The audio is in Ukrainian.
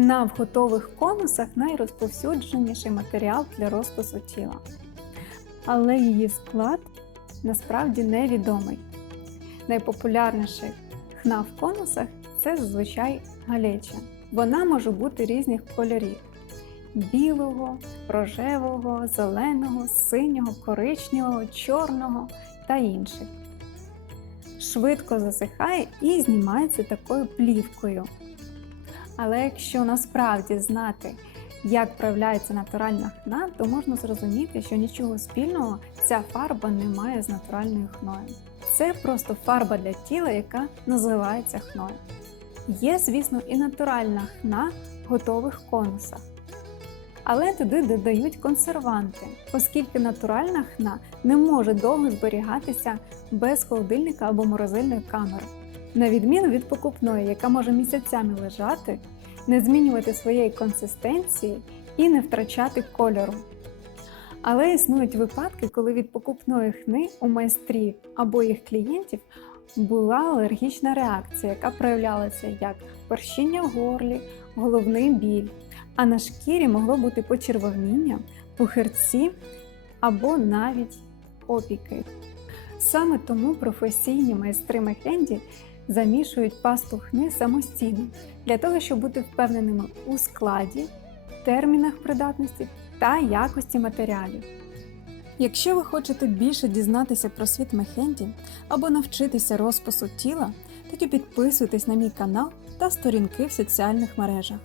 Хна в готових конусах найрозповсюдженіший матеріал для розпису тіла. Але її склад насправді невідомий. Найпопулярніший хна в конусах це зазвичай галеча. Вона може бути різних кольорів: білого, рожевого, зеленого, синього, коричневого, чорного та інших. Швидко засихає і знімається такою плівкою. Але якщо насправді знати, як проявляється натуральна хна, то можна зрозуміти, що нічого спільного ця фарба не має з натуральною хною. Це просто фарба для тіла, яка називається хною. Є, звісно, і натуральна хна в готових конусах. Але туди додають консерванти, оскільки натуральна хна не може довго зберігатися без холодильника або морозильної камери. На відміну від покупної, яка може місяцями лежати, не змінювати своєї консистенції і не втрачати кольору. Але існують випадки, коли від покупної хни у майстрів або їх клієнтів була алергічна реакція, яка проявлялася як першіння в горлі, головний біль, а на шкірі могло бути почервоніння, пухирці або навіть опіки. Саме тому професійні майстри Мехенді замішують пасту хни самостійно для того, щоб бути впевненими у складі, термінах придатності та якості матеріалів. Якщо ви хочете більше дізнатися про світ Мехенді або навчитися розпису тіла, тоді підписуйтесь на мій канал та сторінки в соціальних мережах.